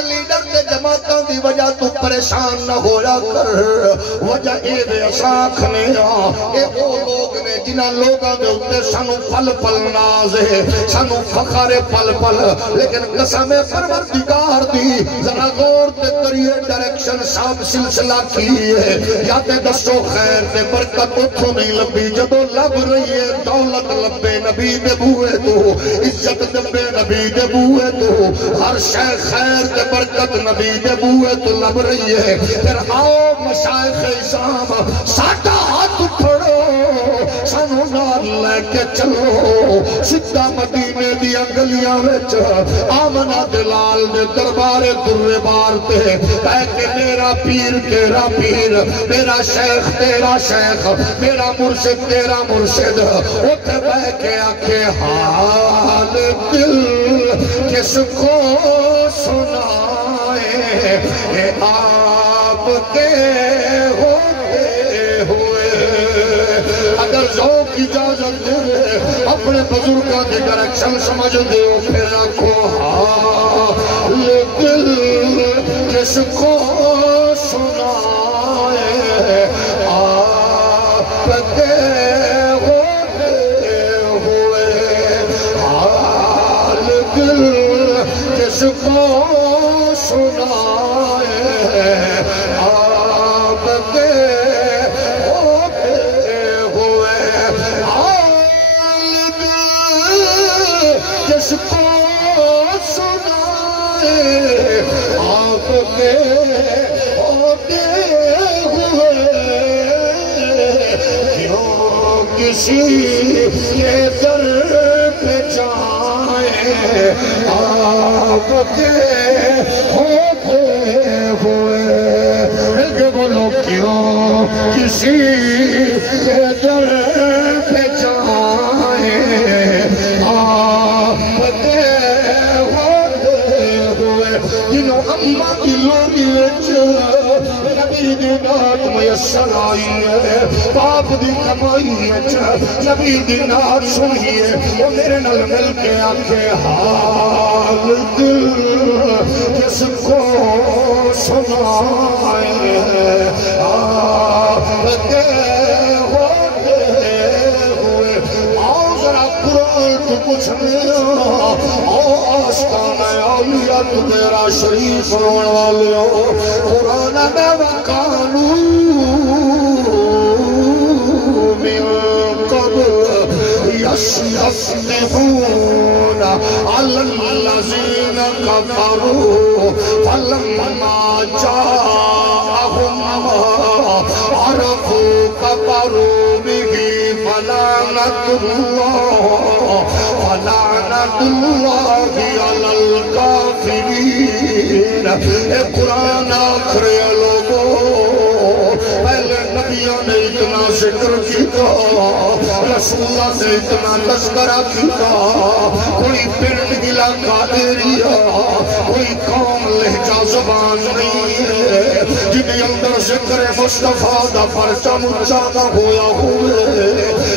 تے لیڈر تے جماعتاں دی وجہ تو پریشان نہ ہویا کر وجہ اے دے اساکھنے اے وہ لوگ نے جنہاں لوگاں دے اتے سانو پل پل ناز ہے سانو فخر پل پل لیکن قسم پروردگار دی ذرا غور تے کریے ڈائریکشن صاحب سلسلہ کی ہے یا تے دسو خیر تے برکت اتھوں نہیں لبی جدو لب رہی ہے دولت لبے نبی دے بوئے تو عزت دبے نبی دے بوئے تو ہر شے خیر تے برکت نبی دے بوئے تو لب رہی ہے پھر آؤ مشائخ اسلام ساٹا ہاتھ پھڑو سانو نال لے کے چلو سدھا مدینے دی گلیاں وچ آمنہ دلال دے دربار در بار تے کہہ کہ میرا پیر تیرا پیر میرا شیخ تیرا شیخ میرا مرشد تیرا مرشد اٹھ بہ کے آکھے حال دل کس کو سنائے اے آپ کے ہوتے ہوئے اگر ذوق اجازت دے اپنے بزرگاں کی ڈائریکشن سمجھ دے پھر آنکھو حال دل کس کو سنائے آپ کے ہوتے ہوئے حال دل کس کو سنائے آپ کے ہوتے ہوئے حال دل کس کو سنائے آپ کے ہوتے ہوئے کیوں کسی کے در پہ جائیں آپ کے ہوتے ہوئے کہ بولو کیوں کسی کے در پہ جائیں آپ کے ہوتے ہوئے جنہوں اممہ کی لوگی نبی دی نات میسر آئی ہے باپ دی کمائی ہے نبی دی نات سنی ہے وہ میرے نل مل کے آکھے حال دل کس کو سنائے آپ کے ہوتے ہوئے آؤ ذرا قرآن تو کچھ میرا آؤ آستان اولیاء تو میرا شریف روڑ والے ہو قرآن میں وقانو من قبل يستفتحون على الذين كفروا فلما جاءهم ما عرفوا كفروا به فلعنة الله على الكافرين اے قرآن آخر لوگوں پہلے نبیوں نے اتنا ذکر کیتا رسول اللہ نے اتنا تذکرہ کیتا کوئی پنڈ علاقہ ایریا کوئی قوم لہجہ زبان نہیں ہے جنہیں اندر ذکر مصطفیٰ دا پرچم اچھانا ہویا ہوئے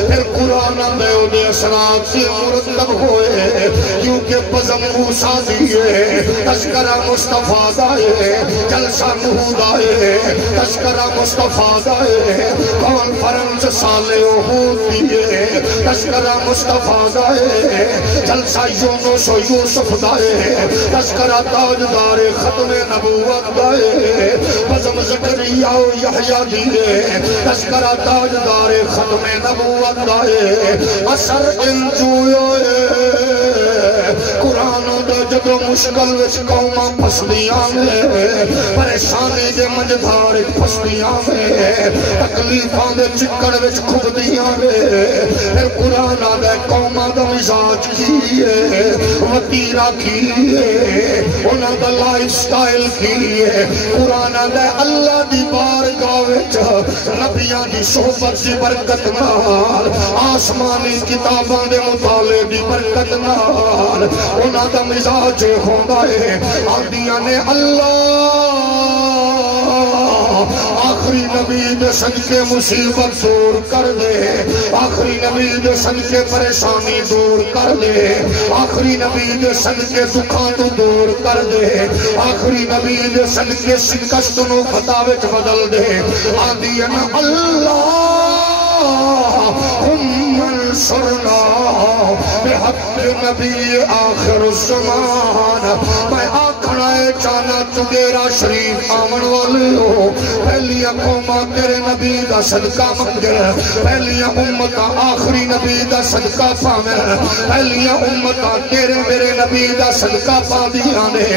پھر قرآن میں انہیں اثرات سے مرتب ہوئے کیونکہ بزم موسیٰ دیئے تذکرہ مصطفیٰ دائے جلسہ نہود آئے تذکرہ مصطفیٰ دائے کانفرنس صالح احود دیئے تذکرہ مصطفیٰ دائے جلسہ یونس و یوسف دائے تذکرہ تاجدار ختم نبوت دائے بزم زکریہ و یحییٰ دیئے تذکرہ تاجدار ختم نبوت دائے اثر انجوئے قرآن دا جدو مشکل وچ قوماں پھسدیاں میں پریشانی دے منجدار پھسدیاں میں تکلیفاں دے چکڑ وچ کھبدیاں میں پھر قرآن دا قوماں دا مزاج کیے وطیرہ کیے انہاں دا لائف سٹائل کیے قرآن دا اللہ دی بارگاہ وچ نبیاں دی صحبت دی برکت نال آسمانی کتاباں دے مطالعے دی برکت نال انہاں دا مزاج ہوندا ہے آدیاں نے اللہ آخری نبی دے صدقے مصیبت دور کر دے آخری نبی دے صدقے پریشانی دور کر دے آخری نبی دے صدقے دکھاں تو دور کر دے آخری نبی دے صدقے شکست نو فتاوچ بدل دے آدھی ان اللہم انصرنا بحق نبی آخر الزمان میں آکھنا ہے چانا چگیرا شریف آمن والے ہو پہلیاں قومہ تیرے نبی دا صدقہ منگر پہلیاں امتہ آخری نبی دا صدقہ پامر پہلیاں امتہ تیرے میرے نبی دا صدقہ پا دیانے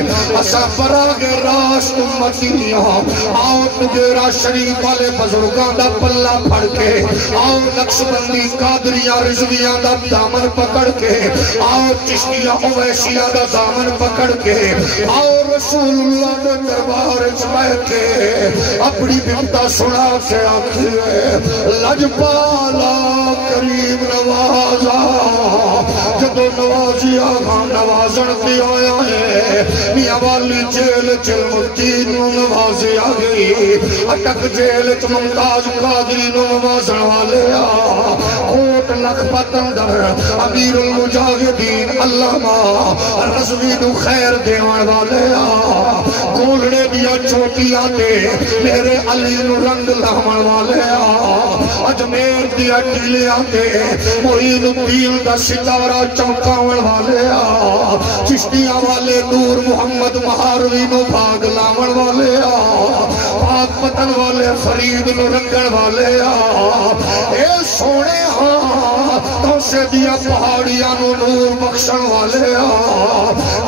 اسا براغ راست امتیاں آؤ تگیرا شریف والے بزرگاں دا پلہ پھڑ کے آؤ نقش بندی قادریاں رضویاں دا دامن پکڑ کے آؤ چشتیاں اویسیاں دا دامن پکڑ کے آؤ رسول اللہ نے دربار بیٹھے اپنی بمتا سنا کے آخر لجپالا کریم نوازا جدو نوازی آگاں نوازن کی آیا ہے میاں والی جیل چلمتین نوازی آگئی اٹک جیل ممتاز قادری نوازن والے کوٹ لکھ پتندر امیر المجاہدین علامہ رضوی نو خیر دیوان والے گولڑے دیا چوٹیاں دے میرے علی نو رنگ لاون والے اجمیر دیا ٹیلیاں دے معین الدین دا ستارہ چمکاون والے چشتیاں والے نور محمد مہاروی نو بھاگ لاون والے پاک پتن والے فرید نو رنگن والے اے سونے تو سے دیا پہاڑیاں نو نور بخشن والے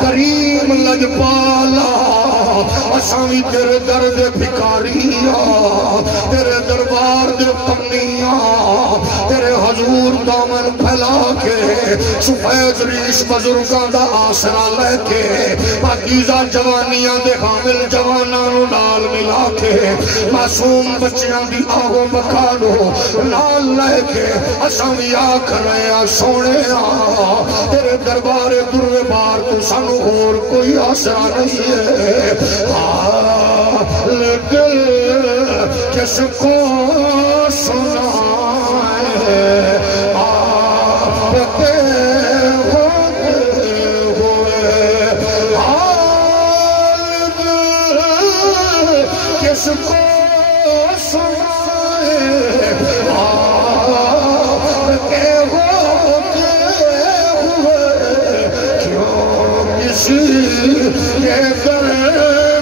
کریم لجپالا اسامی تیرے درد بھکاریاں تیرے دربار دے پنیاں تیرے حضور دامن پھیلا کے سفید ریش بزرگاں دا آسرا لے کے پاکیزہ جوانیاں دے حامل جواناں نو نال ملا کے معصوم بچیاں دی آہو بکانو نال لے کے اسامی آکھ رہے سونے تیرے دربار در بار تو سانو اور کوئی آسرا نہیں ہے لیکن کس کو سنائے آپ کے ہوتے ہوئے حال کس کو سنائے آپ کے ہوتے ہوئے کیوں کسی کے در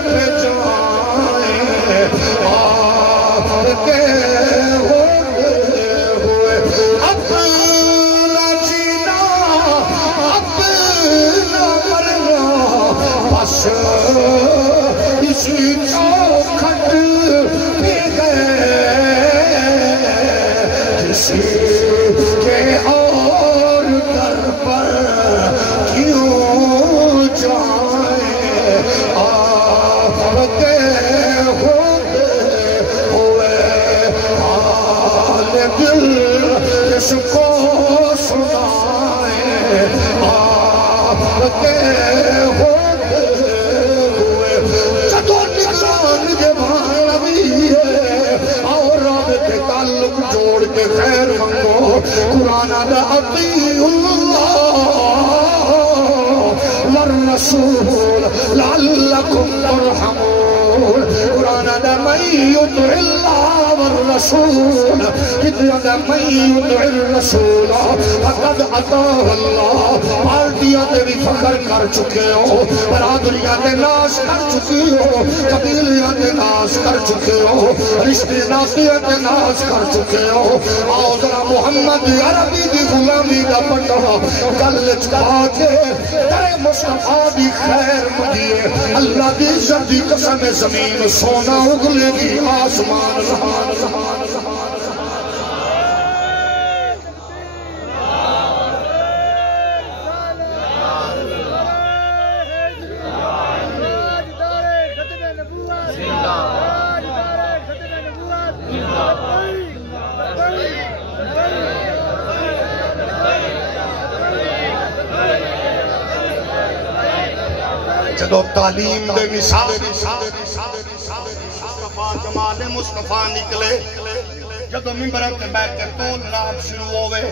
پہ جائیں آپ کے ہوتے ہوئے اپنا جینا اپنا مرنا بس اسی چوکھٹ پہ گئے کسی کے اور در پر کیوں جائیں آپ کے ہوتے ہوئے حال دل کس کو سنائیں آپ کے ہوتے ہوئے جدو نگران جبان نبی ہے اور رابطے تعلق جوڑ کے خیر منگو قرآن دا اطیع اللہ والرسول لعلکم ترحمون قرآن دا من یطع اللہ والرسول کتنا دا من یطع الرسول فقد اطاع اللہ پارٹیاں تے بھی فخر کر چکے ہو برادریاں تے ناس کر چکی ہو قبیلیاں تے ناس کر چکے ہو رشتے ناتیاں تے ناس کر چکے ہو آؤ ذرا محمد عربی دی غلامی دا پٹا گلچ پا کے تیرے مصطفیٰ دی خیر مدیے اللہ دی عزت دی قسم زمین سونا اگلے گی آسمان رحمان رحمان جدو تعلیم دے نصاب مصطفیٰ جمال مصطفیٰ نکلے جدو ممبر تے بیٹھ کے تول ناپ شروع ہوئے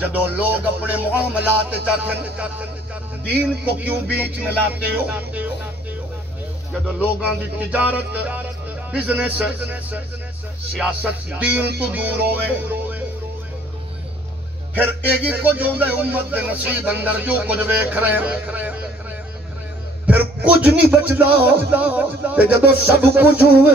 جدو لوگ اپنے معاملات چاہتے دین کو کیوں بیچ میں لاتے ہو جدو لوگاں دی تجارت بزنس سیاست دین تو دور ہوئے پھر ایگی کو جو دے امت دے نصیب اندر جو کچھ دیکھ رہے ہیں پھر کچھ نہیں بچدا جدو سب کچھ ہوئے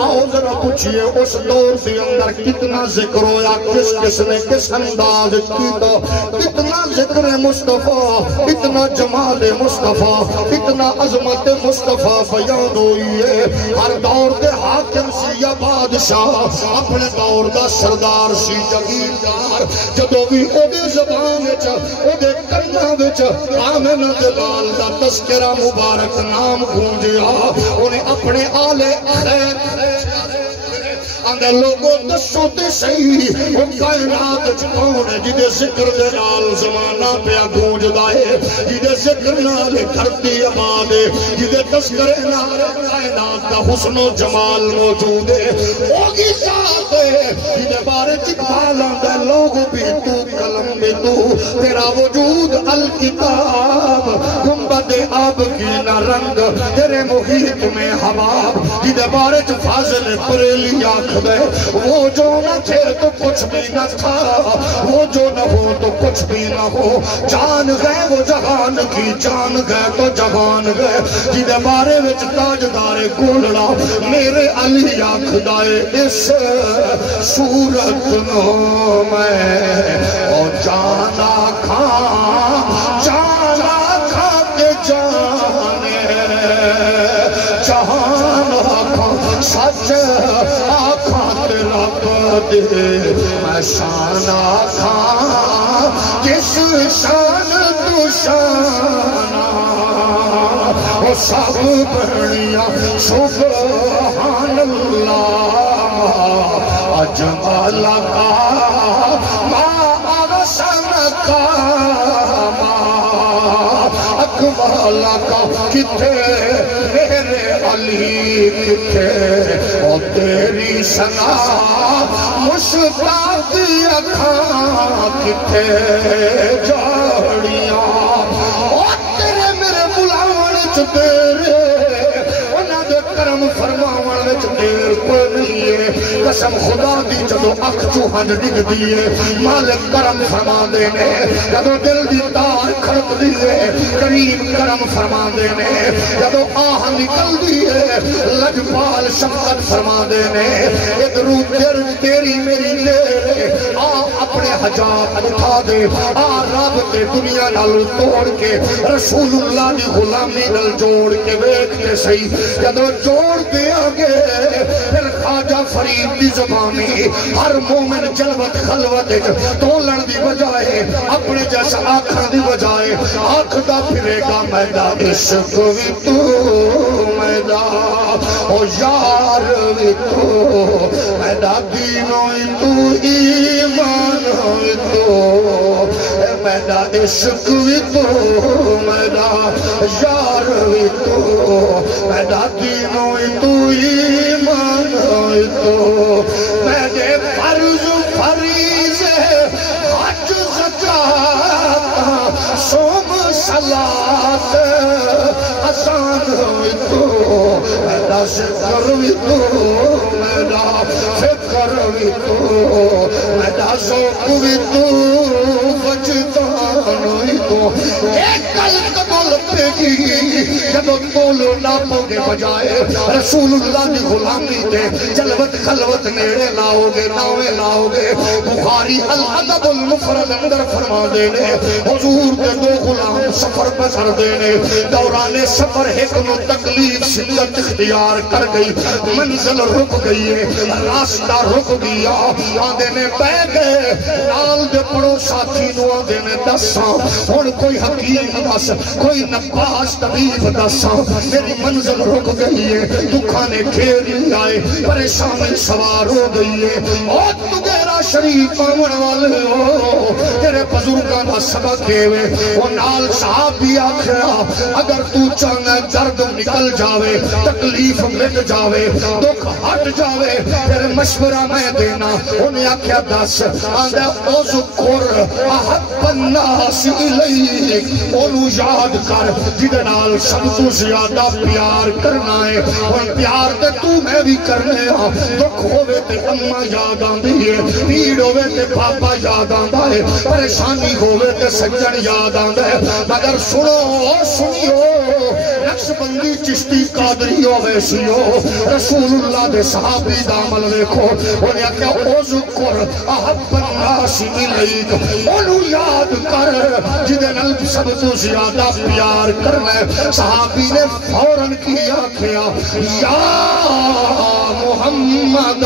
آؤ ذرا پوچھئے اس دور سے اندر کتنا ذکر ہویا کس کس نے کس انداز کیتا کتنا ذکر مصطفیٰ اتنا جمال مصطفیٰ اتنا عظمت مصطفیٰ بیان ہوئی ہے ہر دور دے حاکم سی یا بادشاہ اپنے دور دا سردار سی جگیردار جدو بھی او دے زبان وچ او دے کرنا وچ آمن دلال دا تذکرہ مبارک نام گونجیا انہیں اپنے آلے خیر اندر لوگوں دسو تے صحیح وہ کائنات چکون ہے جدے ذکر دے نال زمانہ پہ گونج دائے جدے ذکر نال کرتی آبادے جدے تذکرے نال کائنات کا حسن و جمال موجود ہے ہوگی ذات ہے جدے بارے چکمال اندر لوگ بھی تو قلم بھی تو تیرا وجود الکتاب گنبد آب کی نہ رنگ تیرے محیط میں حباب جدے بارے فاضل پریلی آنکھ وہ جو نہ تھے تو کچھ بھی نہ تھا وہ جو نہ ہو تو کچھ بھی نہ ہو جان گئے وہ جہان کی جان گئے تو جہان گئے جدے بارے وچ تاجدار گولڑا میرے علی آنکھ دائے اس صورت نو میں اور جانا کھا کے جانے جہان کھا سچ میں شان آکھاں کس شان تو شان وہ سب بڑھیا سبحان اللہ اجمل کا ما احسن کا ما اکمل کا کتے میرے علی کتے اور تیری سنا مشتاق اکھاں کتے جاڑیاں اور تیرے میرے بلاون چ تیرے انہاں دے کرم فرماون وچ دیر کوئی نہیں ہے قسم خدا دی جدو اکھ چوہن ڈگ دیئے مالک کرم فرما دینے جدو دل دی تار کھڑک دیئے کریم کرم فرما دینے جدو آہ نکل دیئے لجپال شفقت فرما دینے ادرو دیر تیری میری لے آ اپنے حجات اٹھا دے آ رب تے دنیا نال توڑ کے رسول اللہ دی غلامی نال جوڑ کے ویکھتے صحیح جدو جوڑ دیا گے پھر خواجہ فرید دی زبانی ہر مومن جلوت خلوت تولن دی بجائے اپنے جیسا آنکھاں دی بجائے آنکھ دا پھرے گا میدان عشق بھی تو میدان او یار بھی تو میدان دینوئی تو ایمان بھی تو میدان عشق بھی تو میدان یار بھی تو میدان دینوئی تو ایمان بھی تو میدے فرض فریض حج زکاة صوم صلاة آسان ہوئی تو میرا ذکر بھی تو میرا فکر بھی تو میرا ذوق بھی تو وجدان ہوئی تو ایک کل قبول پہ گی جب بولو ناپو کے بجائے رسول اللہ کی غلامی دے جلوت خلوت نیڑے لاؤ گے ناوے لاؤ گے بخاری الادب المفرد اندر فرما دینے حضور کے دو غلام سفر بسر دینے دوران سفر حکم و تکلیف شدت اختیار کر گئی منزل رک گئی ہے راستہ رک گیا آدھے نے بہ گئے نال دے پڑو ساتھی نو آدھے نے دساں اور کوئی حکیم دس کوئی نباس طبیب دساں میری منزل رک گئی ہے دکھانے گھیر آئے پریشانی سوار ہو گئی ہے اور تگیرہ شریف آمن والے ہو تیرے بزرگاں دا سبق دے وہ نال صحابی آکھیا اگر تو چاہنا درد نکل جاوے تکلیف مٹ جاوے دکھ ہٹ جاوے پھر مشورہ میں دینا انہیں آکھیا دس آندھا اذکر احب الناس الیک انہوں یاد کر جدے نال سب تو زیادہ پیار کرنا ہے اور پیار تے تو میں بھی کرنے ہاں دکھ ہوئے تے اماں یاد آندھی ہے پیڑ ہوئے تے پاپا یاد آندھا ہے پریشانی ہوئے تے سجن یاد آندھا ہے مگر سنو سنیو نقش بندی چشتی قادری ویسی ہو رسول اللہ دے صحابی دا عمل دیکھو انہیں کہا اذکر احب الناس الیک انہوں یاد کر جدے نال سب تو زیادہ پیار کرنا ہے صحابی نے فوراً کیا کیا یا محمد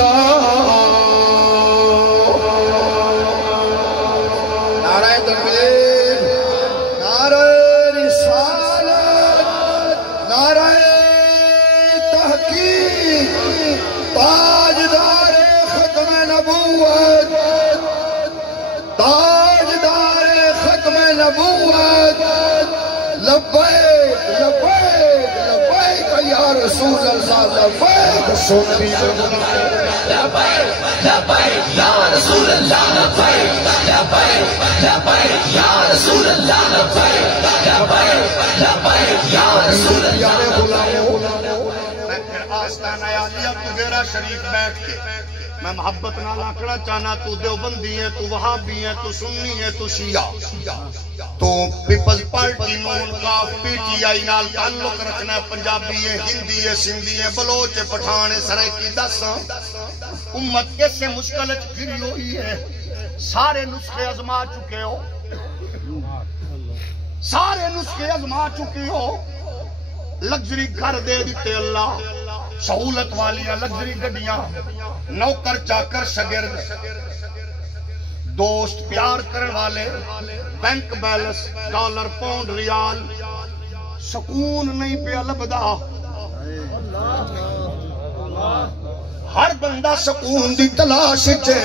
نعرہ تکبیر نعرہ رسالت نعرہ تحقیق تاجدار ختم نبوت تاجدار ختم نبوت لبیک لبیک لبیک یا رسول اللہ لبیک سنبی لبیک لبیک یا رسول اللہ لبیک لبیک لبیک یا رسول اللہ لبیک لبیک لبیک یا رسول اللہ میں پھر آستانہ عالیہ تغیرہ شریف بیٹھ کے میں محبت نہ لاکڑا چاہنا تو دیوبندی ہے تو وہابی ہے تو سنی ہے تو شیعہ تو پیپلز پارٹی نون کاف پی ٹی آئی نال تعلق رکھنا ہے پنجابی ہے ہندی ہے سندھی ہے بلوچ ہے پٹھان ہے سرائکی دساں امت کیسے مشکلت پھری ہوئی ہے سارے نسخے ازما چکے ہو سارے نسخے ازما چکی ہو لگزری گھر دے دیتے اللہ سہولت والیاں لگزری گڈیاں نوکر چاکر شگرد دوست پیار کرن والے بینک بیلنس ڈالر پاؤنڈ ریال سکون نہیں پیا لبدا ہر بندہ سکون دی تلاش ہے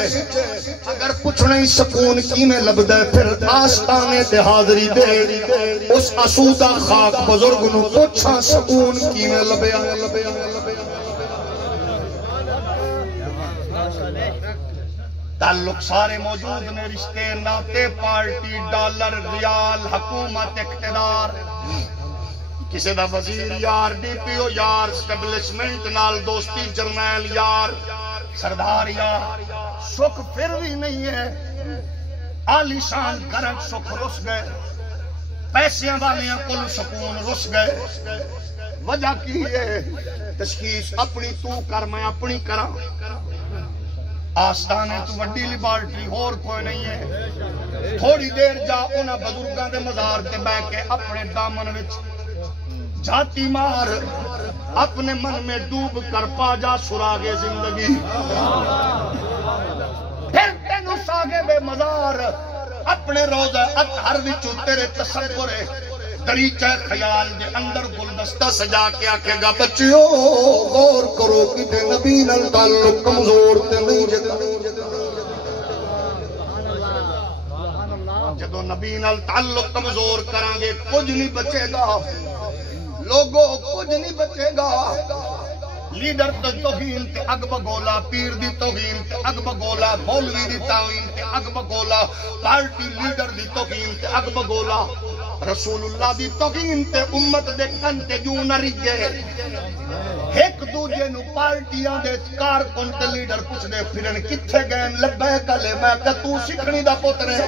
اگر پوچھنا ہی سکون کی میں لبدا ہے پھر آستانے تے حاضری دے اس اسودہ خاک بزرگ نو پوچھا سکون کی میں لبیا تعلق سارے موجود نے رشتے ناتے پارٹی ڈالر ریال حکومت اقتدار کسی دا وزیر یار ڈی پی او یار اسٹیبلشمنٹ نال دوستی جرنیل یار سردار یار سکھ پھر بھی نہیں ہے عالی شان گرج سکھ رس گئے پیسیاں والیاں کل سکون رس گئے وجہ کی ہے تشخیص اپنی تو کر میں اپنی کراں آستانے تو وڈی لیبارٹری اور کوئی نہیں ہے تھوڑی دیر جا انہاں بزرگاں دے مزار تے بے کے اپنے دامن وچ جاتی مار اپنے من میں ڈوب کر پا جا سراغے زندگی پھر تینو ساگے بے مزار اپنے روزہ اطہر وچوں تیرے تصور دریچہ خیال دے اندر گلدستہ سجا کے آکھے گا بچیو غور کرو کہ تے نبی نال تعلق کمزور تے نہیں جدو نبی نال تعلق کمزور کران گے کچھ نہیں بچے گا لوگوں کچھ نہیں بچے گا لیڈر تے توہین تے اگ بگولا پیر دی توہین تے اگ بگولا مولوی دی توہین تے اگ بگولا پارٹی لیڈر دی توہین تے اگ بگولا رسول اللہ دی توہین تے امت دے کن تے جو نہ رگے ایک دوجے نو پارٹیاں دے کارکن تے لیڈر پوچھ دے پھرن کتھے گئے لبیک علی میں کہ تو سکھنی دا پتر ہے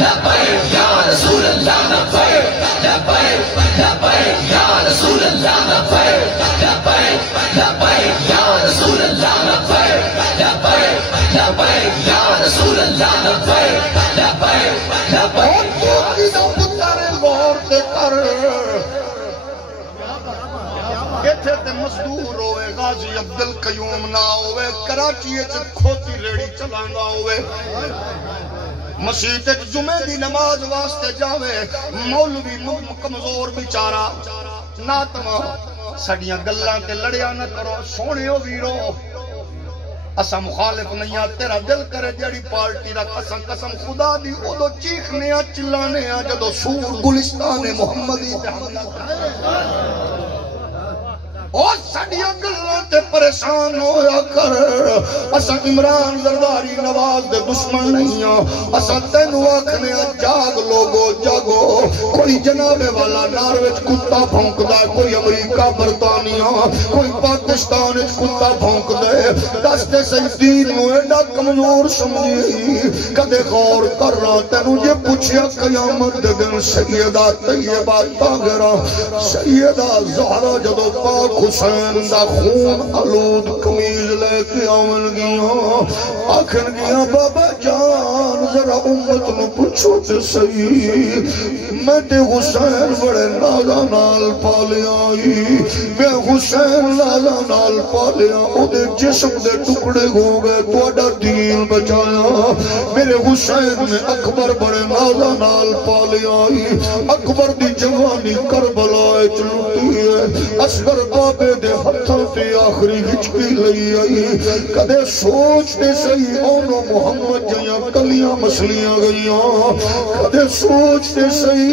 لبیک یا رسول اللہ لبیک لبیک لبیک یا رسول اللہ لبیک لبیک لبیک یا رسول اللہ لبیک لبیک لبیک یا رسول اللہ لبیک لبیک لبیک کتھے تے مزدور ہوئے غازی عبدالقیوم نہ ہوئے کراچی کھوتی ریڑی چلانگا ہوئے مسجد جمعہ دی نماز واسطے جاوے مولوی کمزور بیچارہ ناتما سڑیاں گلاں تے لڑیا نہ کرو سونے ہو ویرو اسا مخالف نہیں آ تیرا دل کرے جیڑی پارٹی رکھ اسا قسم خدا دی ادو چیخنے آ چلانے آ جدو سور گلستان محمدی اور سڑیا گلوں تے پریشان ہویا کر اسا عمران زرداری نواز دے دشمن نہیں ہاں اسا تینو آکھنے جاگ لوگو جاگو کوئی جناب والا نارویج کتا بھونک دے کوئی امریکہ برطانیہ کوئی پاکستان کتا بھونک دے دستے سے دین نو ایڈا کمزور سمجھی کدے غور کر رہا تینو یہ پوچھیا قیامت دے دن سیدہ طیبہ طاہرہ سیدہ زہرہ جدو پاک حسین دا خون آلود قمیض لے کے آون گیا آکھن گیا بابا جان ذرا امت نو پوچھو تے صحیح میں تے حسین بڑے نازا نال پالیا آئی میں حسین نازا نال پالیا او دے جسم دے ٹکڑے ہو گئے توڑا دین بچایا میرے حسین میں اکبر بڑے نازا نال پالیا آئی اکبر دی جوانی کربلا چلتی ہے اصغر بابے دے ہتھوں تے آخری ہچکی لئی آئی کدے سوچتے صحیح اونو محمد جیاں کلیاں مسلیاں گئیاں کدے سوچتے صحیح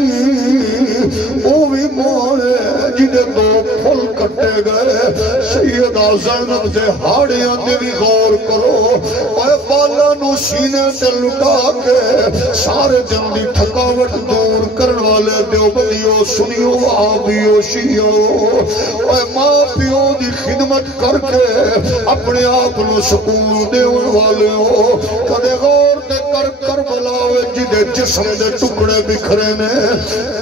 او بھی مانے جنہیں دو پھل کٹے گئے سیدہ زینب دے ہاڑیاں دے بھی غور کرو اے بالا نو سینے تے لٹا کے سارے دن دی تھکاوٹ دور کرن والے دیوبندیو سنیو آبیو شیعو اے ماں پیو دی خدمت کر کے اپنے آپ نو سکون دیون والے ہو کدے غور دے کر بلاوے جدے جسم دے ٹکڑے بکھرے نے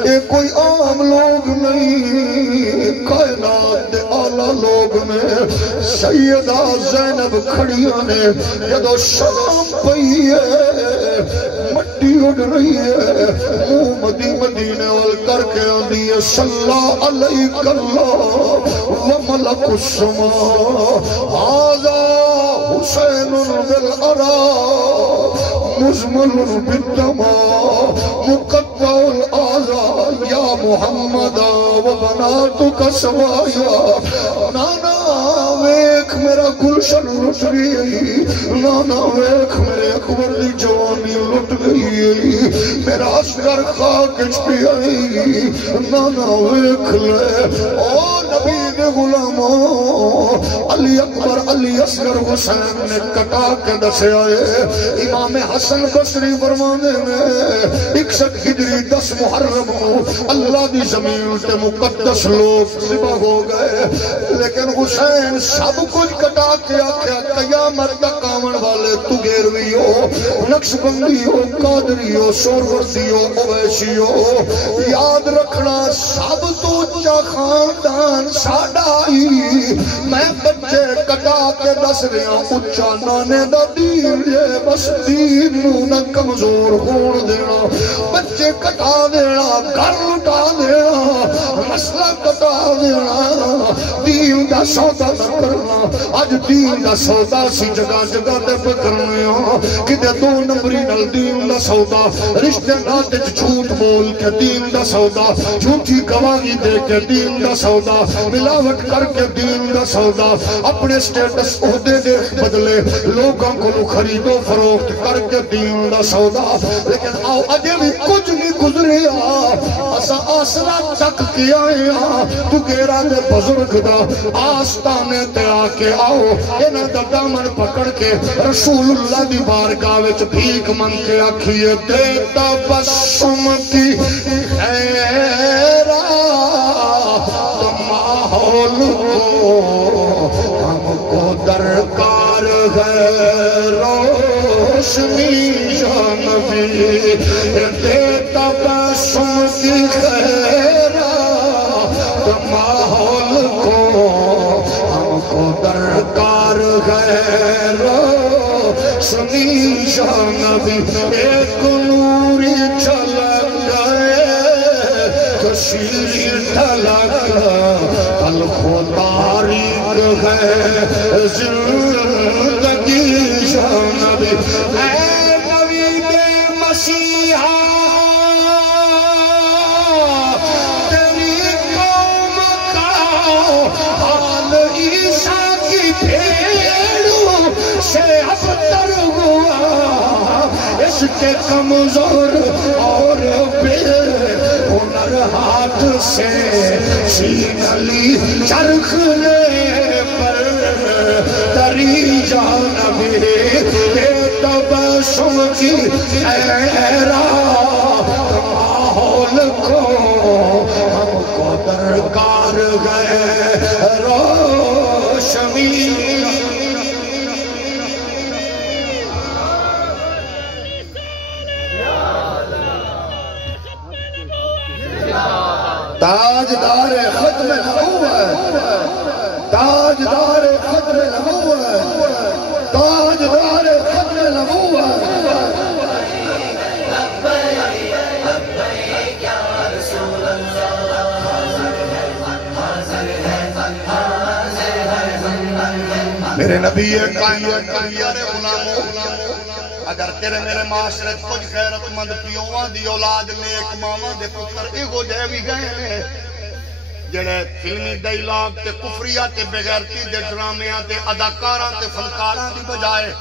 اے کوئی عام لوگ نہیں کائنات دے آلہ لوگ میں سیدہ زینب کھڑیاں نے جدو شام پئی ہے مٹی اڑ رہی ہے مدینے وال کر کے آندی ہے صلی علیک اللہ وملک السماء هذا حسین بالعرا مزمل بالدماء مقطع الاعضاء یا محمد وبناتک سوایا نانا ویکھ میرا گلشن لٹ گئی نانا ویکھ میرے اکبر دی جوانی لٹ گئی میرا اصغر خاک چپی آئی نانا ویکھ لے او نبی دے غلاموں علی اکبر علی اصغر حسین نے کٹا کے دسے آئے امام حسن بصری فرمانے میں 61 ہجری 10 محرم اللہ دی زمین تے مقدس لوگ ذبح ہو گئے لیکن حسین سب کچھ کٹا کے آکھیا قیامت تک آون والے تو گیروی ہو نقش بندی ہو قادری ہو سوروردی ہو اویسی ہو یاد رکھنا سب تو اچھا خاندان ساڑا ہی میں بچے کٹا کے دس رہا اچھا نانے دا دین یہ بس دین نہ کمزور ہون دینا بچے کٹا دینا گھر لٹا دینا مسئلہ کٹا دینا دین دا سودا نہ کرنا آج دین دا سودا سی جگہ جگہ دے پہ کرنے ہاں کدے 2 نمبری نل دین دا سودا رشتے ناتے جھوٹ بول کے دین دا سودا جھوٹی گواہی دے کے دین دا سودا ملاوٹ کر کے دین دا سودا اپنے سٹیٹس عہدے دے بدلے لوگوں کو خرید و فروخت کر کے دین دا سودا لیکن آؤ اجے بھی کچھ نہیں گزریا اسا آسرا تک کیا ہے تو گیرا دے بزرگ دا آستانے تے آکے آؤ انہاں دا دامن پکڑ کے رسول اللہ دی بارگاہ وچ بھیک من کے آکھیے دیتا بسم کی خیرہ ماحول کو ہم کو درکار ہے روشنی جانبی دیتا بسم کی خیرہ ماحول کو ہم کو درکار ہے روشنی جانبی ایک نوری چلک گئے کشیر ڈھلک تلخ و تاریک ہے زندگی جانبی اے نبی مسیحا تیری قوم کا حال عیسیٰ کی بھیڑوں سے کے کمزور اور بے ہنر ہاتھ سے چھین لی چرخ لے پر تری جانبی بے تبسم کی ایرا ماحول کو ہم کو درکار گئے روشنی تاجدار ختم نبوت تاجدار ختم نبوت تاجدار ختم نبوت میرے نبی کائنات کا پیارے غلاموں اگر تیرے میرے معاشرے کچھ غیرت مند پیوان دی اولاد نیک ماما دے پتر ایگو جے بھی گئے ہیں جڑے فلمی ڈائلاگ تے کفریہ تے بغیرتی دے ڈرامیاں تے اداکاراں تے فنکاراں دی بجائے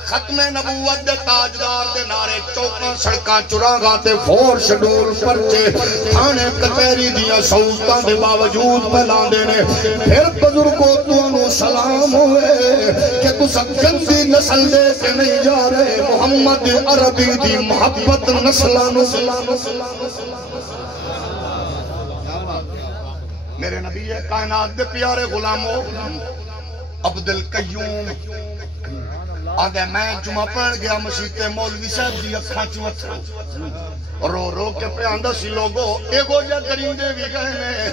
ختم نبوت دے تاجدار دے نعرے چوکاں سڑکاں چراغاں تے فور شڈول پرچے تھانے کچہری دیاں سہولتاں دے باوجود پھیلاندے نے پھر بزرگوں تانوں سلام ہوئے کہ تساں گندی نسل دے کے نہیں جا رہے محمد عربی دی محبت نسلاں نو میرے نبی کائنات دے پیارے غلاموں عبدالقیوم آدھے میں جمعہ پڑھ گیا مسجد مولوی صاحب دی اکھاں چوں اتھرو رو رو کے پہ آندہ سی لوگو ایگو جا درندے بھی گئے ہیں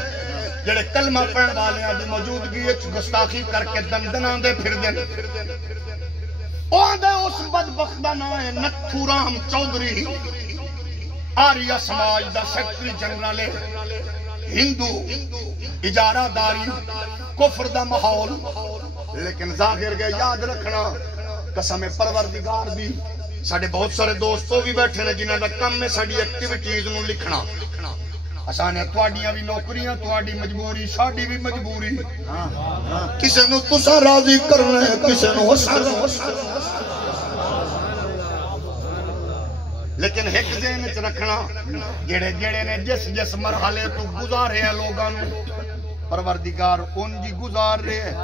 جڑے کلمہ پڑھن والے آدھے موجودگی گستاخی کر کے دندناں دے پھر دیں آدھے اس بدبخت دا نام ہے نتھو رام چودھری آریہ سماج دا سیکٹری جنرل ہندو اجارہ داری کفر دا ماحول لیکن ظاہر گئے یاد رکھنا قسم پروردگار دی ساڑھے بہت سارے دوستوں بھی بیٹھے ہیں جنہاں دا کم میں ساڑھی ایکٹیویٹیز نو لکھنا آسانے تواڈیاں بھی نوکریاں تواڈی مجبوری ساڑھی بھی مجبوری کسے نو تسا راضی کرنا ہے کسے نو ہسنا لیکن ایک ذہن وچ رکھنا جڑے جڑے نے جس مرحلے تو گزارے ہیں لوگاں نو پروردگار ان جی گزار رہے ہیں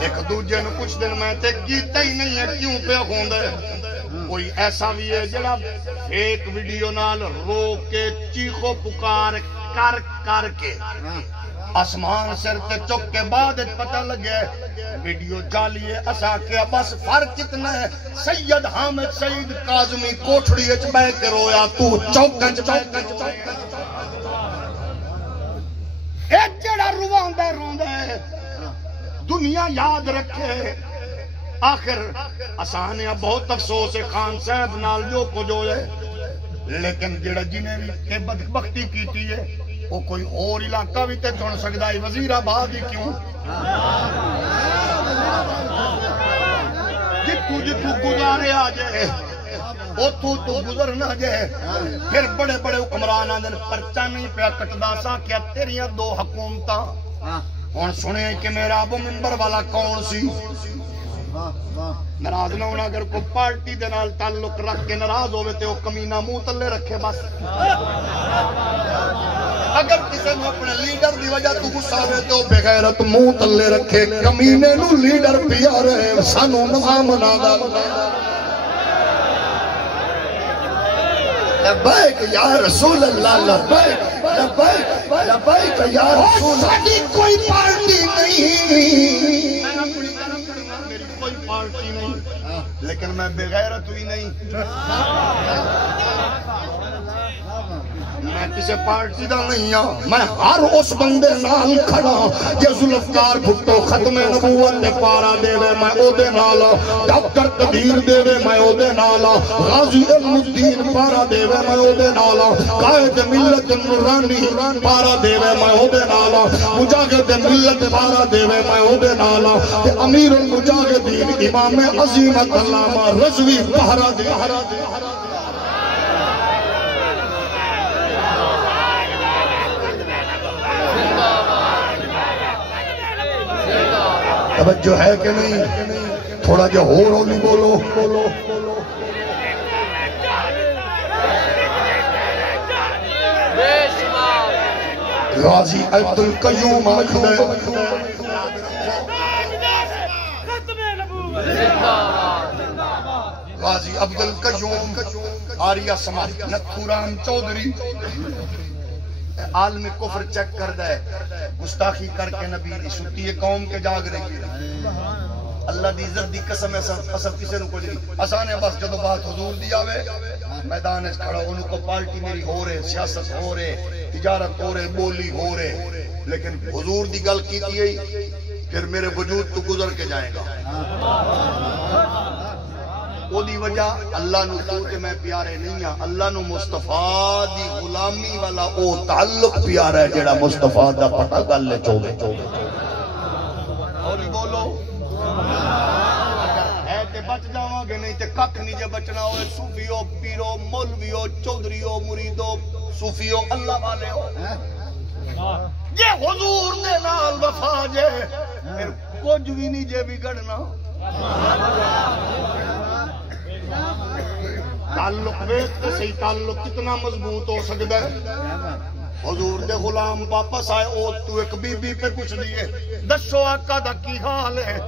ایک دوجے نو کچھ دن میں تے کیتا ہی نہیں ہے کیوں پہ ہوندے کوئی ایسا بھی ہے جڑا ایک ویڈیو نال رو کے چیخو پکار کر کے آسمان سر تے چک کے بعد پتہ لگے ویڈیو جالی ہے اسا کے بس فرق کتنا ہے سید حامد سعید کاظمی کوٹھڑی وچ بیٹھ کے رویا تو چوکن اے جڑا رواندا روندا دنیا یاد رکھے آخر آسانیاں بہت افسوس ہے خان صاحب نال جو کچھ ہوئے لیکن جڑا جنہیں بھی بدبختی کیتی ہے وہ کوئی اور علاقہ بھی تے چن سکدا ہے وزیر آباد ہی کیوں جتو گزارے آ جائے وہ تو گزر نہ جائے پھر بڑے بڑے حکمران آدھے پرچہ نہیں پیا کٹدا سا کیا تیریاں دو حکومتاں ہن سنے کہ میرا ابو منبر والا کون سی ناراض نہ ہونا اگر کوئی پارٹی دے نال تعلق رکھ کے ناراض ہوئے تے وہ کمینہ منہ تلے رکھے بس اگر کسی نے اپنے لیڈر دی وجہ تو غصہ ہوئے تو بے غیرت منہ تلے رکھے کمینے نو لیڈر پیا رہے سانو نہ منا دا لبیک یا رسول اللہ لبیک لبیک لبیک یا رسول اللہ ساڑی کوئی پارٹی نہیں میری کوئی پارٹی نہیں لیکن میں بے غیرت ہوئی نہیں میں کسی پارٹی دا نہیں ہوں میں ہر اس بندے نال کھڑا یہ ذوالفقار بھٹو ختم نبوت دے پارا دے وے میں او دے نال ڈاکٹر قدیر دے وے میں او دے نال غازی علم الدین پارا دے وے میں او دے نال قائد ملت نورانی پارا دے وے میں او دے نال مجاہد ملت پارا دے وے میں او دے نال امیر المجاہدین امام عظیم علامہ رضوی پارا دے توجہ ہے کہ نہیں تھوڑا جا ہو رولی بولو غازی عبد القیوم آخر غازی عبد القیوم آریہ سماج نتھورام چودھری عالم کفر چیک کر دے گستاخی کر کے نبی دی ستی قوم کے جاگ رہی ہے اللہ دی عزت دی قسم ایسا کسے نو کوئی نہیں آسانے بس جدو بات حضور دی آوے میدان اس کھڑا انہوں کو پارٹی میری ہو رہے سیاست ہو رہے تجارت ہو رہے بولی ہو رہے لیکن حضور دی گل کی تھی پھر میرے وجود تو گزر کے جائے گا وہ دی وجہ اللہ نو تو تے میں پیارے نہیں ہاں اللہ نو مصطفیٰ دی غلامی والا او تعلق پیارا ہے جیڑا مصطفیٰ دا پٹا گل لے چوبے اور بولو اے تے بچ جاواں گے نہیں تے ککھ نہیں جے بچنا ہوئے صوفیو پیرو مولویو چودھریو مریدو صوفیو اللہ والے ہو یہ حضور دے نال وفا جے پھر کچھ بھی نہیں جے بگڑنا تعلق ویستے سے تعلق کتنا مضبوط ہو سکتا ہے حضور دے غلام واپس آئے او تو ایک بی بی پہ کچھ دیئے دسو آقا دا کی حال ہے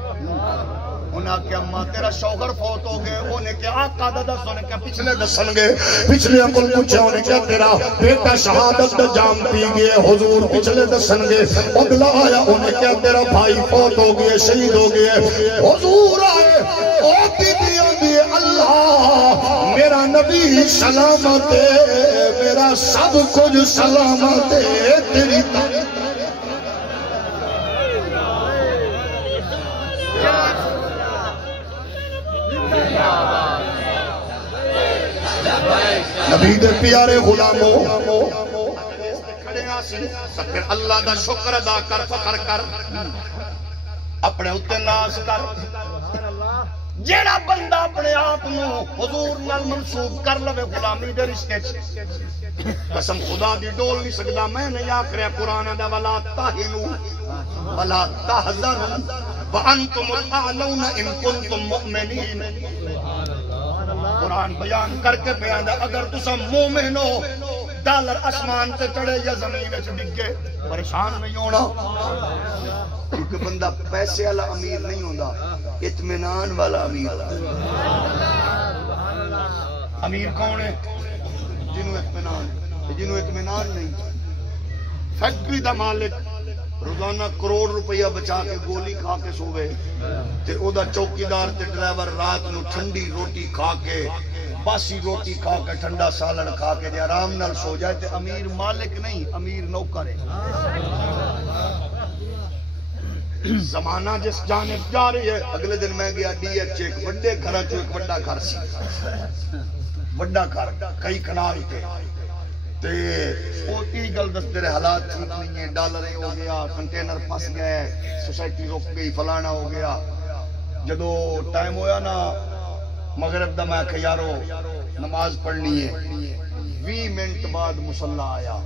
انہاں کہ اماں تیرا شوہر فوت ہو گئے انہیں کہ آقا دا دس انہیں کہ پچھلے دسن گے پچھلے اکل پوچھے انہیں کہ تیرا بیٹا شہادت دا جام پی گئے حضور پچھلے دسن گے اگلا آیا انہیں کہ تیرا بھائی فوت ہو گئے شہید ہو گئے حضور آئے او بی بی آندھئے اللہ میرا نبی سلامت ہے میرا سب کچھ سلامت ہے تیری نبی دے پیارے غلاموں کھڑے آسی پھر اللہ دا شکر ادا کر فخر کر اپنے اتنے ناز کر جیڑا بندہ اپنے آپ نو حضور نال منسوب کر لوے غلامی دے رشتے قسم خدا دی ڈول نہیں سکدا میں نہیں آکھریا قرآن دا ولا تہنوا ولا تحزنوا وانتم الاعلون ان کنتم مؤمنین قرآن بیان کر کے بیان اگر تسا مومن ہو ڈالر آسمان تے چڑھے یا زمین وچ ڈگے پریشان نہیں ہونا کیونکہ بندہ پیسے والا امیر نہیں ہوندا اطمینان والا امیر امیر کون ہے جنہوں اطمینان نہیں فیکٹری دا مالک روزانہ کروڑ روپیہ بچا کے گولی کھا کے سوے تے او دا چوکیدار تے ڈرائیور رات نو ٹھنڈی روٹی کھا کے باسی روٹی کھا کے ٹھنڈا سالن کھا کے دے آرام نال سو جائے تے امیر مالک نہیں امیر نوکر ہے زمانہ جس جانب جا رہی ہے اگلے دن میں گیا ڈی ایچ ایک بڑے گھر چو ایک بڑا گھر سی بڑا گھر کئی کنال تے تے اوٹی گل دستے رہے حالات ٹھیک نہیں ہے ڈالر ہو گیا کنٹینر پھنس گئے سوسائٹی رک گئی فلانا ہو گیا جدو ٹائم ہویا نا مغرب دا میں کہ یارو نماز پڑھنی ہے 20 منٹ بعد مصلی آیا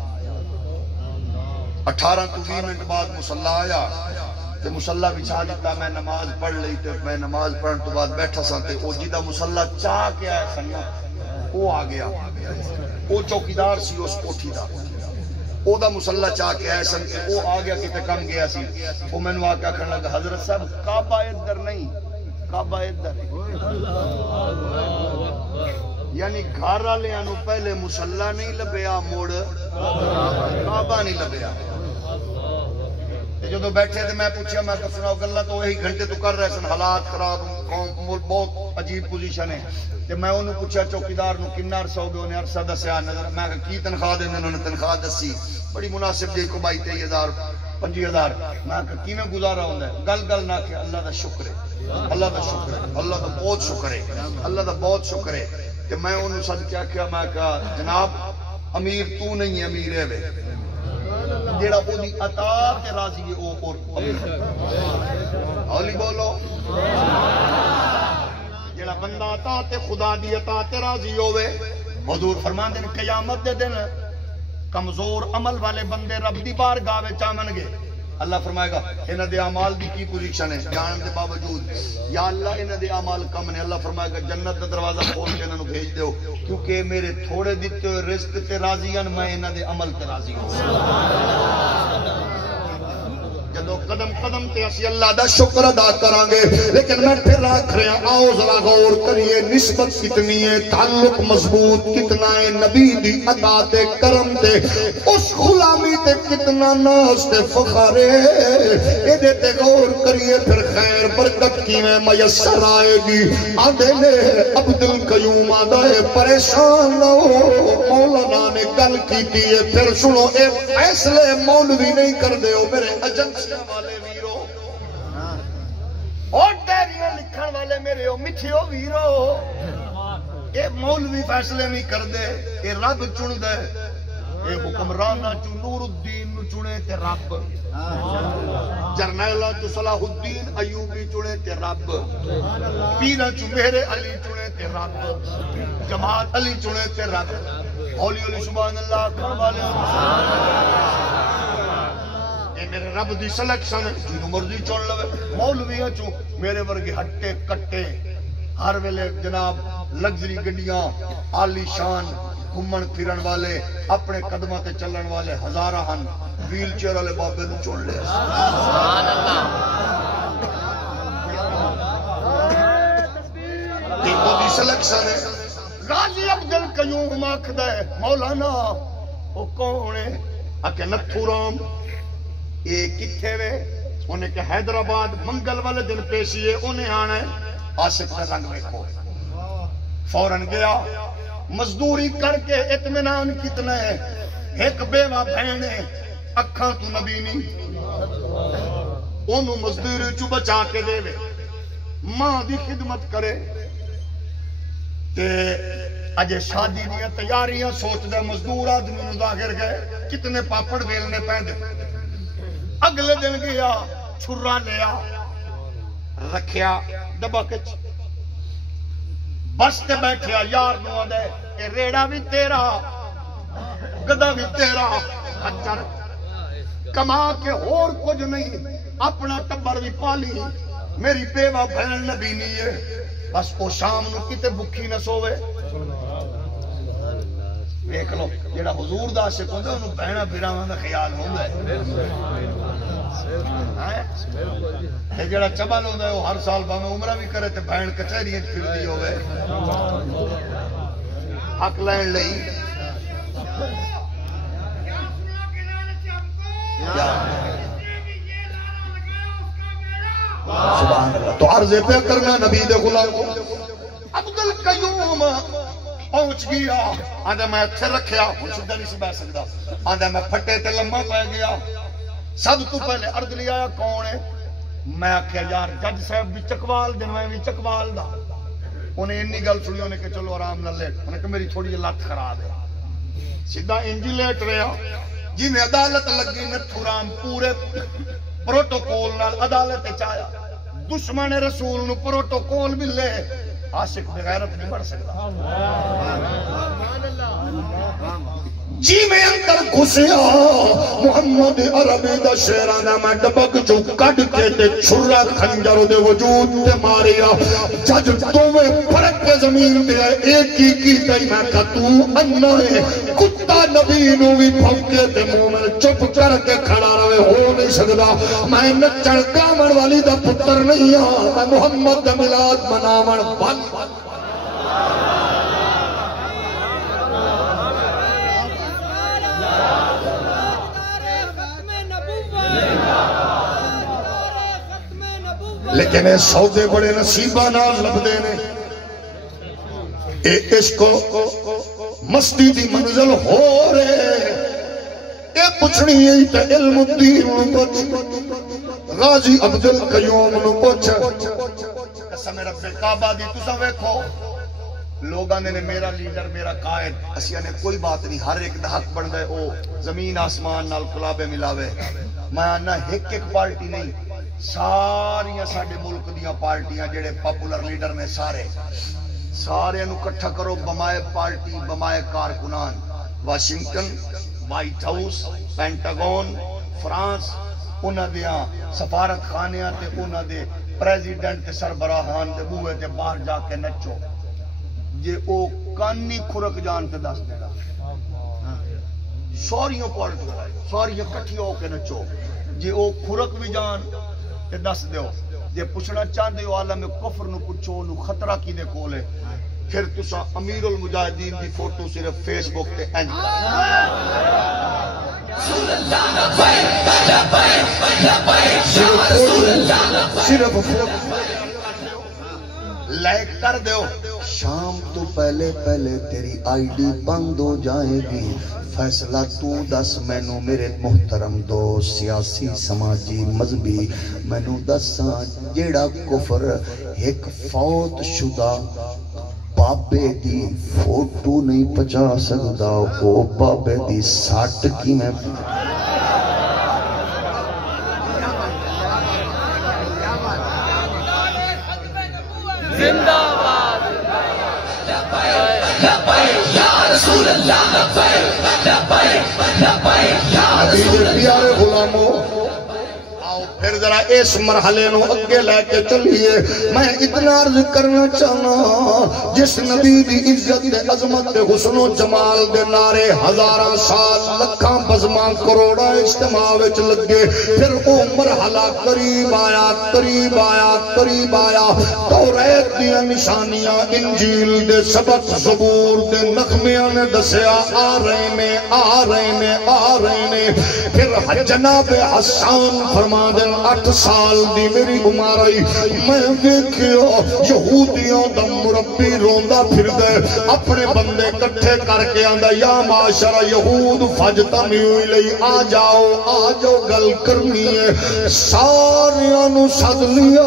18 تو 20 منٹ بعد مصلی آیا تے مصلی بچھا دیتا میں نماز پڑھ لئی تے میں نماز پڑھن تو بعد بیٹھا سا تے او جیدہ مصلی چاہ کے آئے سننا وہ آ گیا وہ چوکیدار سی اس کوٹھی دا او دا مصلی چاہ کے آئے سن وہ آ گیا کتے کم گیا سی وہ میں نے آکا کرنے لگا حضرت صاحب کعبہ ادھر نہیں کعبہ ادھر یعنی گھر والے انو پہلے مصلی نہیں لبیا موڑ کعبہ نہیں لبیا جدو بیٹھے تھے میں پوچھا میں کہا سناؤ گلہ تو وہی گھنٹے تو کر رہے سن حالات خراب ملک بہت عجیب پوزیشن ہے تے میں انہوں پوچھا چوکیدار نو کنا عرصہ ہو گئے انہیں عرصہ دسیا نظر میں کہا کی تنخواہ دیں انہوں نے تنخواہ دسی بڑی مناسب جی کو 22-23,000 25,000 میں کہا کی میں گزارا ہوں گل گل نہ کہ اللہ دا شکر ہے اللہ دا شکر ہے اللہ دا بہت شکر ہے اللہ دا بہت شکر ہے کہ میں انہوں ساتھ کیا میں کہا جناب امیر تو نہیں ہے امیر ہے وے جیڑا او دی عطا تے راضی ہے او امیر اولی بولو جیڑا بندہ عطا تے خدا دی عطا تے راضی ہوئے حضور فرمان دن قیامت دے دن کمزور عمل والے بندے رب دی بارگاہ وچ آون گے اللہ فرمائے گا انہاں دے اعمال دی کی پوزیشن ہے جان دے باوجود یا اللہ انہاں دے اعمال کم نے اللہ فرمائے گا جنت دا دروازہ کھول کے انہاں نو بھیج دیو کیونکہ میرے تھوڑے دتے ہوئے رزق تے راضی ہیں میں انہاں دے عمل تے راضی ہوں جدو قدم قدم تے اسی اللہ دا شکر ادا کرانگے لیکن میں پھر رکھ رہا آؤ ذرا غور کریے نسبت کتنی ہے تعلق مضبوط کتنا ہے نبی دی عطا تے کرم تے اس غلامی تے کتنا ناز تے فخر ہے ایدے تے غور کریے پھر خیر برکت کی میں میسر آئے گی آدھے نے عبد القیوم آدھے پریشان نہ ہو مولانا نے گل کی ہے پھر سنو اے فیصلے مولوی نہیں کر دے ہو میرے اجنس والے ویرو اور ڈائریاں لکھن والے میرے او مٹھیو ویرو اے مولوی فیصلے نہیں کر دے اے رب چن دے اے حکمرانہ چو نور الدین نو چنے تے رب جرنیلہ چو صلاح الدین ایوبی چنے تے رب پیرہ چو میرے علی چنے تے رب جماعت علی چنے تے رب اولی اولی سبحان اللہ کر والے میرے رب دی سلیکشن جنہوں مرضی چون لوے مولویاں چوں میرے ورگے ہٹے کٹے ہر ویلے جناب لگزری گڈیاں عالی شان گھومن پھرن والے اپنے قدموں تے چلن والے ہزارہ ہن ویل چیئر والے بابے نوں چون لے سبحان اللہ دیکھو دی سلیکشن ہے غازی عبد القیوم آکھدا ہے مولانا وہ کون ہے آکے نتھو رام یہ کتھے وے انہیں کہ حیدرآباد منگل والے دن پیشی ہے انہیں آنا ہے عاشق کا رنگ دیکھو فوراً گیا مزدوری کر کے اطمینان کتنا ہے ایک بیوہ بہن ہے اکھاں تو نبی نہیں انہوں مزدوری چو بچا کے دے وے ماں دی خدمت کرے تے اجے شادی دیا تیاریاں سوچ دے مزدور آدمی نو ظاہر گئے کتنے پاپڑ ویلنے پہنے اگلے دن گیا چھرا لیا رکھیا ڈبا کچ بس تے بیٹھیا یار نو دے اے ریڑا بھی تیرا گدا بھی تیرا خچر کما کے اور کچھ نہیں اپنا ٹبر بھی پالی میری بیوہ بہن نبی نہیں ہے بس وہ شام نو کتے بکھی نہ سوے دیکھ لو جیڑا حضور دا عاشق ہوندا انہوں بہنا بھراواں دا خیال ہوندا ہے جیڑا چبل ہوندا ہے وہ ہر سال باویں عمرہ بھی کرے تے بہن کچہریاں وچ پھردی ہوے حق لین لئی سبحان اللہ تو عرض پہ کرنا نبی دے غلام عبد القیوم پہنچ گیا آدھا میں اتھے رکھیا ہوں سدھا نہیں سی بیٹھ سکتا آدھا میں پھٹے تے لمبا پہ گیا سب تو پہلے عرض لیا آیا کون ہے میں آکھیا یار جج صاحب بھی چکوال دن میں بھی چکوال دا انہیں انی گل سنی انہیں کہ چلو آرام نہ لیٹ انہیں کہ میری تھوڑی لت خراب ہے سیدھا انجی لیٹ رہا جی میں عدالت لگی نتھو رام پورے پروٹوکول نال عدالت چایا دشمن رسول نو پروٹوکول بھی لے عاشق بغیرت نہیں بڑھ سکتا جی میں اندر گھسیا محمد عربی دا شیرانہ میں ڈبک جو کٹ کے تے چھرا خنجر دے وجود تے ماریا جج تو میں پھرک کے زمین تے ایک ہی تے میں کہا تو انہ ہے کتا نبی نو بھی پھوکے تے مومن چپ کر کے کھڑا رہے ہو نہیں سکتا میں نچڑ گامن والی دا پتر نہیں ہاں میں محمد دا ملاد منامن بند لیکن اے سودے بڑے نصیبہ نال لبدے نے اے عشق مستی دی منزل ہو رہے اے پچھنی ہے تے علم الدین پچھ غازی عبد القیوم نو پچھ قسم رب کعبہ دی تسا ویکھو لوگاں نے میرا لیڈر میرا قائد اسیاں نے کوئی بات نہیں ہر ایک دا حق بن دے او زمین آسمان نال کلابے ملاوے میں آنا ایک ایک پارٹی نہیں ساریاں ساڑے ملک دیاں پارٹیاں جڑے پاپولر لیڈر نے سارے انہوں کٹھا کرو بمائے پارٹی بمائے کارکنان Washington white house Pentagon France انہاں دیاں سفارت خانیاں تے انہاں دے پریزیڈنٹ تے سربراہان دے بوئے تے باہر جا کے نچو جے او کانی کھرک جان تے دس دینا سوریوں پڑھ دو سوریوں کٹھی ہو کے نچو جے او کھرک بھی جان تے دس دیو جے پوچھنا چاہتے ہو عالم کفر نو پوچھو نو خطرہ کی دے کولے پھر تسا امیر المجاہدین دی فوٹو صرف فیس بک تے انج صرف لائک کر دیو شام تو پہلے پہلے تیری آئی ڈی بند ہو جائے گی فیصلہ تو دس مینو میرے محترم دوست سیاسی سماجی مذہبی مینو دساں جیڑا کفر ایک فوت شدہ بابے دی فوٹو نہیں پچا سکدا وہ بابے دی ساٹھ کی میں زندہ باد لبیک یا رسول اللہ لبیک پیارے غلاموں پھر ذرا اس مرحلے نو اگے لے کے چلیے میں اتنا عرض کرنا چاہنا جس نبی دی عزت دے عظمت دے حسن و جمال دے نعرے ہزاراں سال لکھاں بزماں کروڑاں اجتماع وچ لگے پھر او مرحلہ قریب آیا قریب آیا قریب آیا توریت دیاں نشانیاں انجیل دے سبق زبور دے نغمیاں نے دسیا آ رہے نے آ رہے نے آ رہے نے پھر جناب حسان فرما دے 8 سال دی میری عمر آئی میں دیکھیا یہودیوں دا مربی روندا پھر دے اپنے بندے کٹھے کر کے آندا یا معاشر یہود فجتمعوا الی آ جاؤ گل کرنی ہے ساریاں نو سد لیا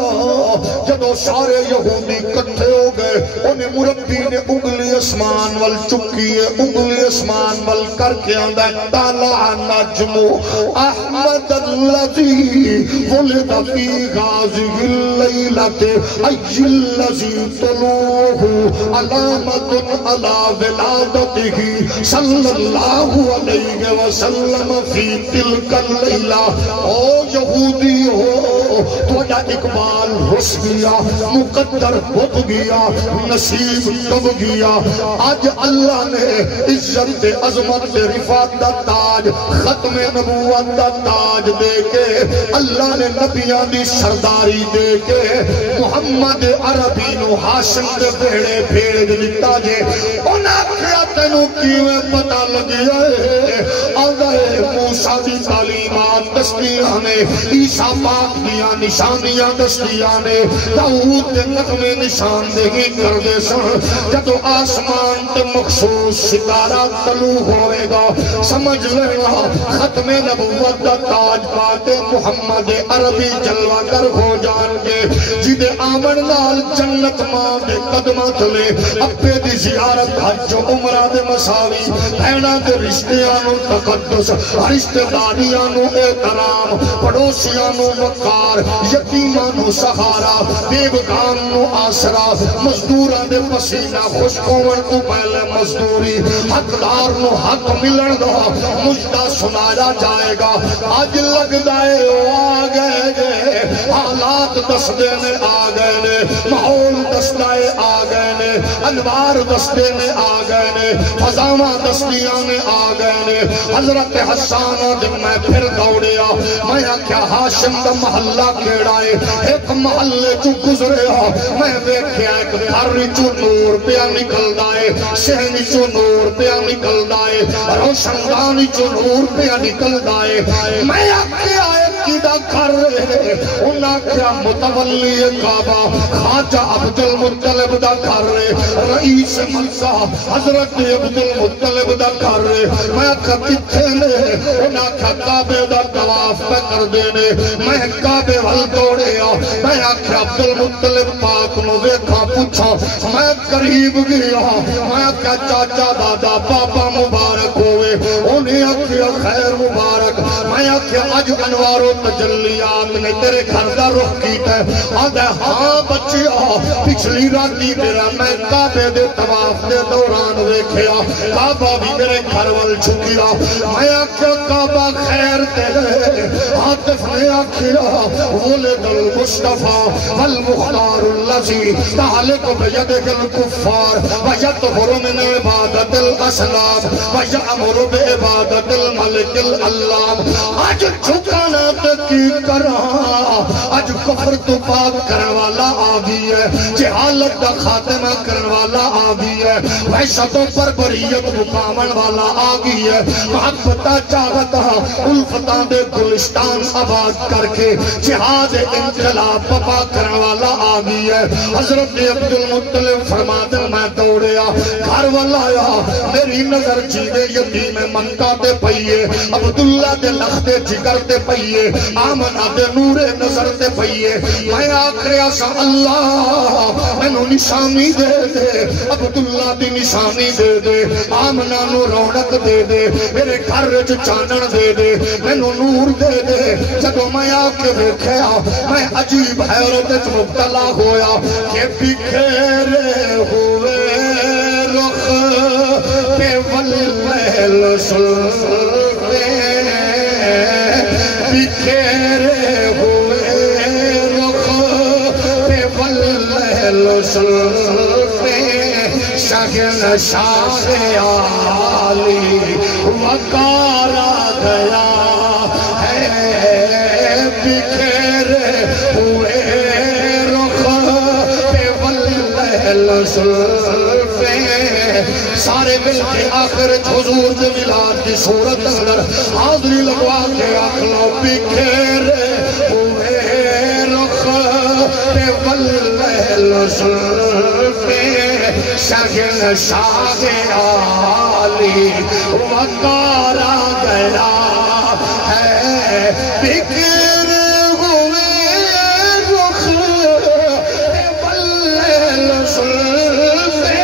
جدو سارے یہودی کٹھے ہو گئے انہیں مربی نے انگلی اسمان وال چکی ہے انگلی اسمان وال کر کے آندا طلع نجم احمد الذی ولد فی غازه اللیلة ای الذی طلوعه علامت علی ولادته صلی اللہ علیہ وسلم فی تلک اللیلہ او یہودی ہو توڑا اقبال رس گیا مقدر بھت گیا نصیب تب گیا آج اللہ نے عزت عظمت رفعت دا تاج ختم نبوت دا تاج دے کے اللہ نے نبیان دی سرداری دے کے محمد عربی نو ہاشم دے بیڑے بھیڑ دیتا جے انہاں کھیاتنو کیویں پتہ لگیا ہے آدھا ہے موسیٰ دی تعلیمات دستیاں نے عیسیٰ پاک دیا نشانیاں دستیاں نے داؤد دے نغمے نشان دہی کر دے سن جدو آسمان تے مخصوص ستارہ طلوع ہوئے گا سمجھ لینا ختم نبوت دا تاج پاتے محمد عربی جلوہ گر ہو جان گے جدے آمن نال جنت ماں دے قدمہ تلے اپے دی زیارت حج و عمرہ دے مساوی بہنہ دے رشتیانو تقدس رشتہ داریانو احترام پڑوسیانو وقار یتیمانو سہارا بیگانو آسرا مزدوران دے پسینہ خوشکومن کو پہلے مزدوری حقدار نو حق ملن دا مجدہ سنایا جائے گا آج لگ دائے آگئے گے حالات دستے میں آگئے نے محول دستائے آگئے نے انوار دستے میں آگئے نے فضامہ دستیاں میں آگئے نے حضرت حسان دن میں پھر دوڑیا میں کیا ہاشم دا محلہ کیڑائے ایک محلے چو گزرے میں دیکھیا ایک گھر چو نور پیا نکل دائے سہنی چو نور پیا نکل دائے روشندانی چو نور پیا نکل دائے میں کیا کی دا کر رہے انہاں کیا متولی کعبہ خواجہ عبدالمطلب دا کر رہے رئیس ملکہ حضرت عبدالمطلب دا کر رہے میں کہا کتھے نے انہاں کہا کعبے دا طواف پہ کر دینے میں کعبے وال دوڑے میں کہا عبدالمطلب پاک نو دیکھا پوچھا میں قریب گیا میں کہا چاچا دادا بابا مبارک ہوئے انہیں کہا خیر مبارک میں کہا اج انوار و تجلیات نے تیرے گھر دا رخ کیتا ہے آدھے ہاں بچیا پچھلی راتی میرا میں کعبے دے طواف دے دوران ویکھیا کعبہ بھی میرے گھر وال چھکیا میں آکھیا کعبہ خیر تے عاطف نے آکھیا ولد المصطفیٰ والمختار الذی تعلق بیدک الکفار ویطہر من عبادت الاسلام ویعمر بعبادت الملک العلام اج چھکانا تے کی کرا اج کفر تو پاک کرن والا آگئی ہے جہالت دا خاتمہ کرن والا آگئی ہے وحشتوں پر بریت مقامن والا آگئی ہے محبتہ چاہتا الفتہ دے گلستان آباد کر کے جہاد انقلاب پپا کرن والا آگئی ہے حضرت عبدالمطلب فرما دے میں دوڑیا گھر والا آیا میری نظر چیدے یتیم منتا دے پئیے عبداللہ دے لختے جگر دے پئیے آمنہ دے نور نظر دے پئیے میں آکھریا سا اللہ میں نو نشانی دے دے عبداللہ دی نشانی دے دے آمنہ نو رونق دے دے میرے گھر وچ چانن دے دے میں نو نور دے دے جدو میں آکے ویکھیا میں عجیب حیرت وچ مبتلا ہویا کہ بکھیرے ہوئے رخ پہ واللیل سلفے بکھیرے ہوئے رخ پہ واللیل سلفے شگن شاہ عالی وقارا گیا ہے بکھیرے ہوئے رخ پہ واللیل سلفے سارے مل کے آخر حضور دے ملاد کی صورت اندر حاضری لگوا کے آخلو بکھیرے ہوئے رخ پہ واللیل سلفے شگن شاہ عالی وقارا گیا ہے بکھیرے ہوئے رخ پہ واللیل سلفے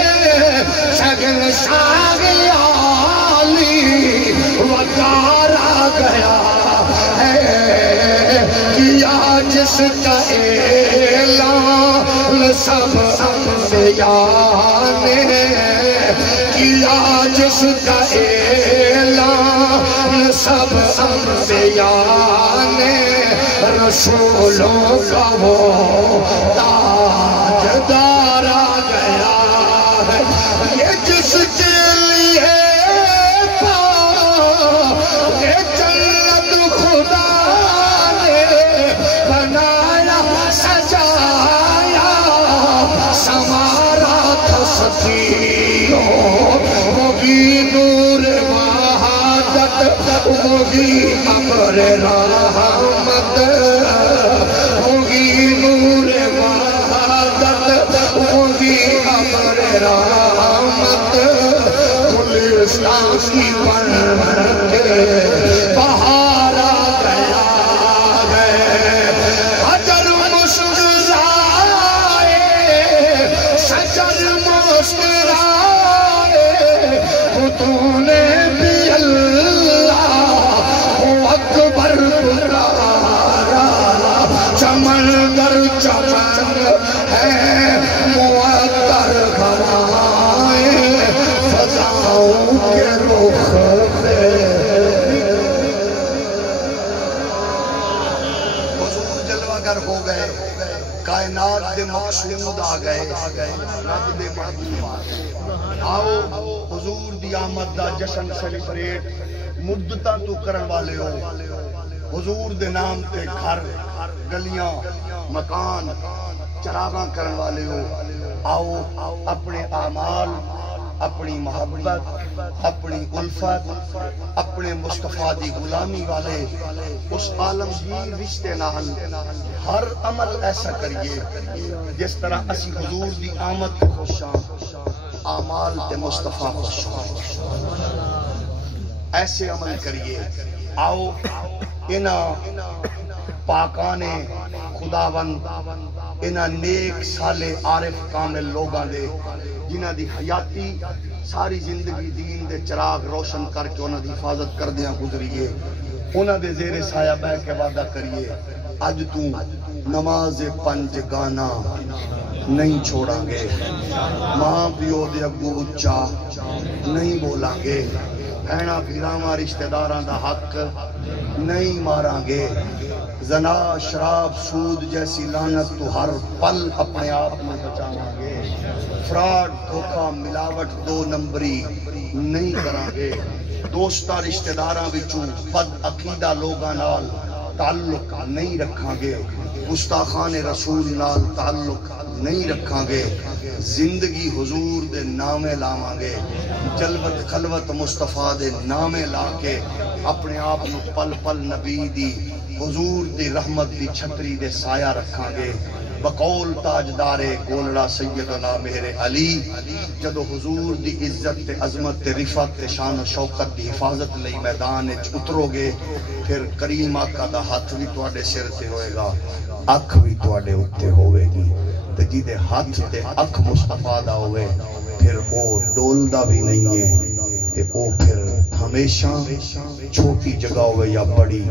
شگن شاہ عالی وقارا گیا ہے کیا جس کا اعلان سب انبیاء نے کیا جس کا اعلان سب انبیاء نے رسولوں کا وہ تاجدار آ گیا ہے یہ جس کے لیے یہ جنت خدا نے بنایا سجایا سمارا تھا سفیوں وہی نور وحدت وہی امر رحمت وہی نور وحدت وہی امر رحمت کل اسلام کی پرور کے بہار آ گیا ہے حجر مسکرائے شجر مسکرائے بتوں نے بھی اللہ اکبر پکارا چمن در چمن ہے معطر ہوائیں فضاؤں کے رخ پہ حضور جلوہ گر ہو گئے کائنات دے مقصود آ گئے رب دے محبوب آ گئے آؤ حضور دی آمد دا جشن سیلیبریٹ مدتاں تو کرن والے ہو حضور دے نام تے گھر گلیاں مکان چراغاں کرن والے ہو آؤ اپنے اعمال اپنی محبت اپنی الفت اپنے مصطفیٰ دی غلامی والے اس عالمگیر رشتے نال ہر عمل ایسا کریے جس طرح اسی حضور دی آمد تے خوشاں اعمال تے مصطفیٰ خوشاں ایسے عمل کریے آؤ انہاں پاکانے خداوند انہاں نیک سالے عارف کامل لوگاں دے جنہاں دی حیاتی ساری زندگی دین دے چراغ روشن کر کے انہاں دی حفاظت کر دیاں گزریے انہاں دے زیر سایہ بہ کے وعدہ کریے اج تو نماز 5 گانا نہیں چھوڑاں گے، ماں پیو دے اگو اچا نہیں بولاں گے، بھیڑا بھیراواں رشتہ داراں دا حق نہیں ماراں گے، زنا شراب سود جیسی لعنت تو ہر پل اپنے آپ میں بچاواں گے، فراڈ دھوکہ ملاوٹ 2 نمبری نہیں کراں گے، دوستاں رشتہ داراں وچوں بد عقیدہ لوگاں نال تعلق نہیں رکھاں گے، گستاخان رسول نال تعلق نہیں رکھاں گے، زندگی حضور دے نامے لاواں گے، جلوت خلوت مصطفیٰ دے نامے لا کے اپنے آپ نو پل پل نبی دی حضور دی رحمت دی چھتری دے سایہ رکھاں گے، بقول تاجدار گولڑا سیدنا مہر علی جدو حضور دی عزت تے عظمت تے رفعت تے شان و شوکت دی حفاظت لئی میدان وچ اترو گے، پھر کریم آقا دا ہاتھ بھی تواڈے سر تے ہوئے گا، اکھ بھی تواڈے اوتے ہوئے گی، تے جدے ہاتھ تے اکھ مصطفیٰ دا ہوئے پھر او ڈولدا بھی نہیں ہے، تے او پھر ہمیشہ چھوٹی جگہ ہوئے یا بڑی